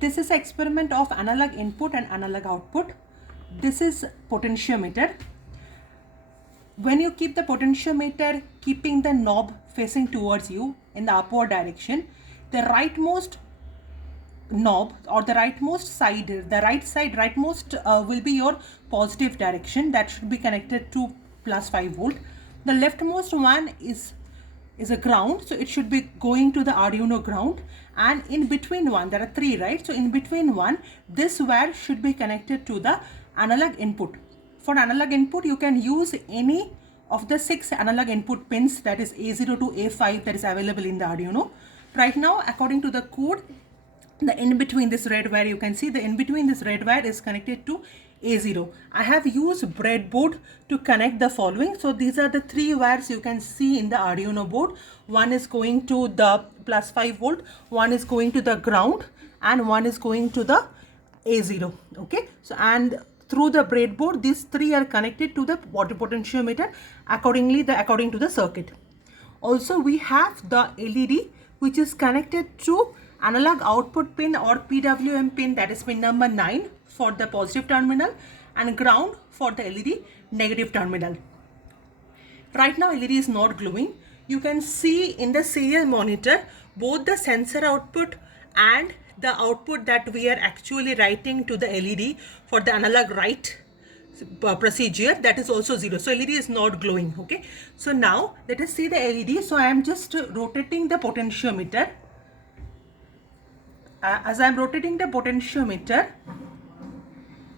This is an experiment of analog input and analog output. This is potentiometer. When you keep the potentiometer keeping the knob facing towards you in the upward direction, the rightmost knob or the rightmost side, rightmost will be your positive direction, that should be connected to plus 5 volt. The leftmost one is a ground, so it should be going to the Arduino ground, and in between one, there are three, right? So in between one, this wire should be connected to the analog input. For analog input, you can use any of the 6 analog input pins, that is A0 to A5, that is available in the Arduino. Right now, according to the code, the in between this red wire, you can see the in between this red wire is connected to A0. I have used breadboard to connect the following. So these are the 3 wires you can see in the Arduino board. One is going to the plus 5 volt, one is going to the ground, and one is going to the A0. Okay, so and through the breadboard, these 3 are connected to the water potentiometer according to the circuit. Also, we have the LED which is connected to analog output pin or PWM pin, that is pin number 9 for the positive terminal, and ground for the LED negative terminal. Right now LED is not glowing. You can see in the serial monitor both the sensor output and the output that we are actually writing to the LED for the analog write procedure, that is also 0. So LED is not glowing. Okay, so now let us see the LED. So I am just rotating the potentiometer. As I am rotating the potentiometer,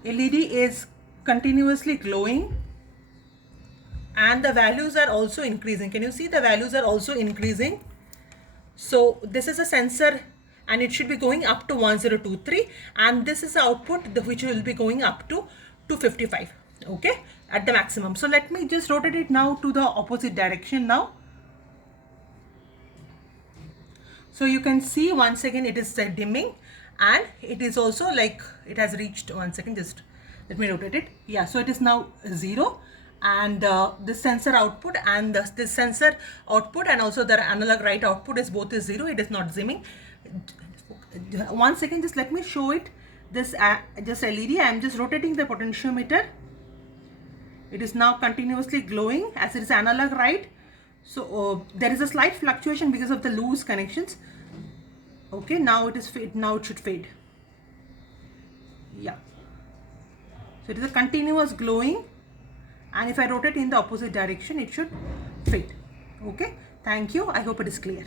LED is continuously glowing and the values are also increasing. Can you see the values are also increasing? So this is a sensor and it should be going up to 1023, and this is the output which will be going up to 255, okay, at the maximum. So let me just rotate it now to the opposite direction now. So you can see once again it is dimming, and it is also like it has reached, one second, just let me rotate it. Yeah, so it is now 0, and this sensor output and this sensor output and also the analog write output is both is 0. It is not dimming. One second, just let me show it. This just LED, I am just rotating the potentiometer. It is now continuously glowing as it is analog write. So there is a slight fluctuation because of the loose connections. Okay, now it is fade. Now it should fade. Yeah. So it is a continuous glowing, and if I rotate in the opposite direction, it should fade. Okay. Thank you. I hope it is clear.